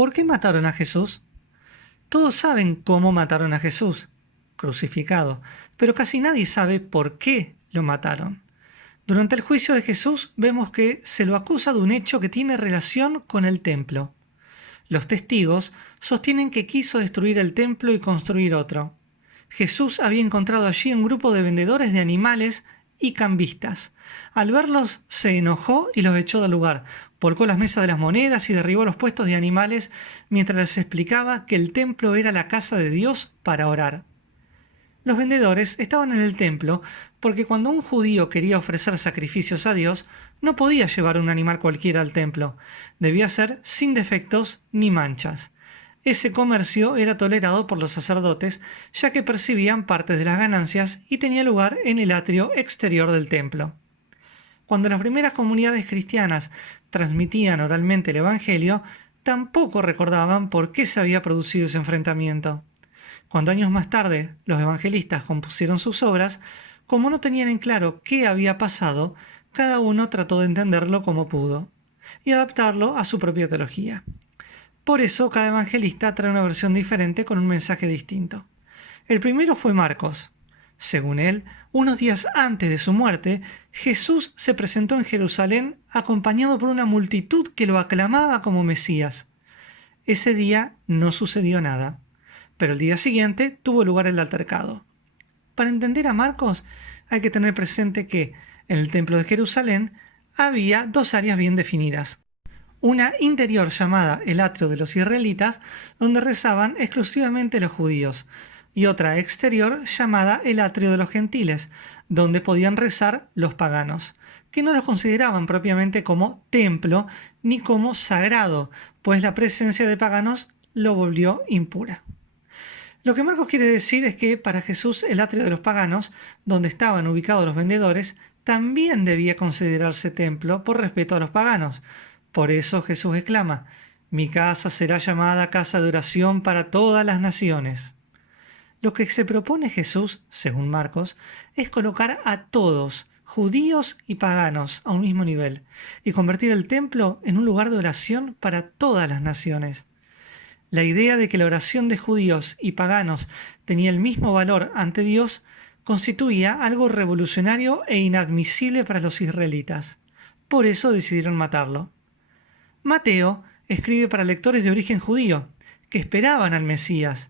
¿Por qué mataron a Jesús? Todos saben cómo mataron a Jesús, crucificado, pero casi nadie sabe por qué lo mataron. Durante el juicio de Jesús vemos que se lo acusa de un hecho que tiene relación con el templo. Los testigos sostienen que quiso destruir el templo y construir otro. Jesús había encontrado allí un grupo de vendedores de animales y cambistas. Al verlos se enojó y los echó del lugar. Volcó las mesas de las monedas y derribó los puestos de animales mientras les explicaba que el templo era la casa de Dios para orar. Los vendedores estaban en el templo porque cuando un judío quería ofrecer sacrificios a Dios, no podía llevar un animal cualquiera al templo. Debía ser sin defectos ni manchas. Ese comercio era tolerado por los sacerdotes, ya que percibían parte de las ganancias y tenía lugar en el atrio exterior del templo. Cuando las primeras comunidades cristianas transmitían oralmente el Evangelio, tampoco recordaban por qué se había producido ese enfrentamiento. Cuando años más tarde los evangelistas compusieron sus obras, como no tenían en claro qué había pasado, cada uno trató de entenderlo como pudo y adaptarlo a su propia teología. Por eso cada evangelista trae una versión diferente con un mensaje distinto. El primero fue Marcos. Según él, unos días antes de su muerte, Jesús se presentó en Jerusalén acompañado por una multitud que lo aclamaba como Mesías. Ese día no sucedió nada, pero el día siguiente tuvo lugar el altercado. Para entender a Marcos hay que tener presente que en el templo de Jerusalén había dos áreas bien definidas. Una interior llamada el atrio de los israelitas, donde rezaban exclusivamente los judíos, y otra exterior llamada el atrio de los gentiles, donde podían rezar los paganos, que no los consideraban propiamente como templo ni como sagrado, pues la presencia de paganos lo volvió impura. Lo que Marcos quiere decir es que para Jesús el atrio de los paganos, donde estaban ubicados los vendedores, también debía considerarse templo por respeto a los paganos. Por eso Jesús exclama: «Mi casa será llamada casa de oración para todas las naciones». Lo que se propone Jesús, según Marcos, es colocar a todos, judíos y paganos, a un mismo nivel, y convertir el templo en un lugar de oración para todas las naciones. La idea de que la oración de judíos y paganos tenía el mismo valor ante Dios constituía algo revolucionario e inadmisible para los israelitas. Por eso decidieron matarlo. Mateo escribe para lectores de origen judío, que esperaban al Mesías.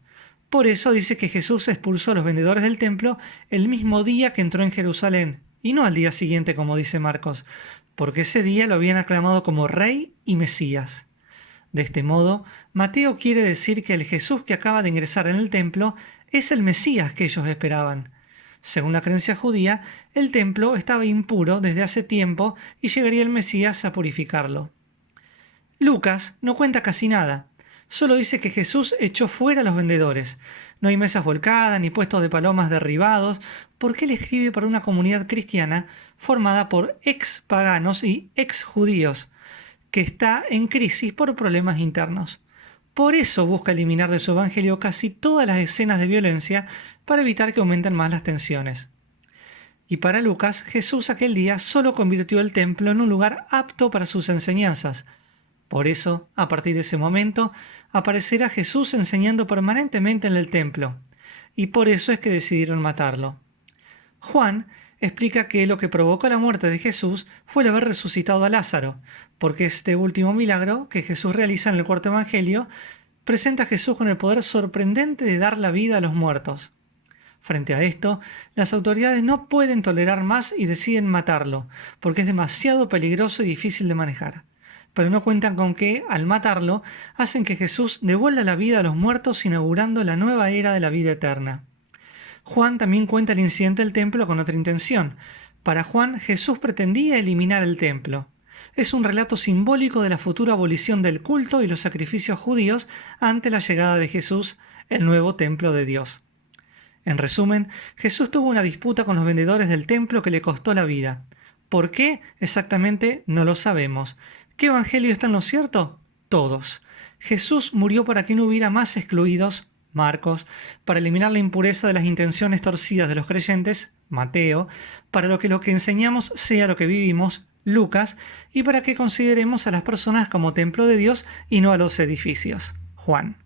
Por eso dice que Jesús expulsó a los vendedores del templo el mismo día que entró en Jerusalén, y no al día siguiente como dice Marcos, porque ese día lo habían aclamado como Rey y Mesías. De este modo, Mateo quiere decir que el Jesús que acaba de ingresar en el templo es el Mesías que ellos esperaban. Según la creencia judía, el templo estaba impuro desde hace tiempo y llegaría el Mesías a purificarlo. Lucas no cuenta casi nada, solo dice que Jesús echó fuera a los vendedores. No hay mesas volcadas ni puestos de palomas derribados, porque él escribe para una comunidad cristiana formada por ex paganos y ex judíos, que está en crisis por problemas internos. Por eso busca eliminar de su evangelio casi todas las escenas de violencia para evitar que aumenten más las tensiones. Y para Lucas, Jesús aquel día solo convirtió el templo en un lugar apto para sus enseñanzas. Por eso, a partir de ese momento, aparecerá Jesús enseñando permanentemente en el templo, y por eso es que decidieron matarlo. Juan explica que lo que provocó la muerte de Jesús fue el haber resucitado a Lázaro, porque este último milagro que Jesús realiza en el cuarto evangelio presenta a Jesús con el poder sorprendente de dar la vida a los muertos. Frente a esto, las autoridades no pueden tolerar más y deciden matarlo, porque es demasiado peligroso y difícil de manejar. Pero no cuentan con que, al matarlo, hacen que Jesús devuelva la vida a los muertos, inaugurando la nueva era de la vida eterna. Juan también cuenta el incidente del templo con otra intención. Para Juan, Jesús pretendía eliminar el templo. Es un relato simbólico de la futura abolición del culto y los sacrificios judíos ante la llegada de Jesús, el nuevo templo de Dios. En resumen, Jesús tuvo una disputa con los vendedores del templo que le costó la vida. ¿Por qué? Exactamente no lo sabemos. ¿Qué evangelio está en lo cierto? Todos. Jesús murió para que no hubiera más excluidos, Marcos, para eliminar la impureza de las intenciones torcidas de los creyentes, Mateo, para que lo que enseñamos sea lo que vivimos, Lucas, y para que consideremos a las personas como templo de Dios y no a los edificios, Juan.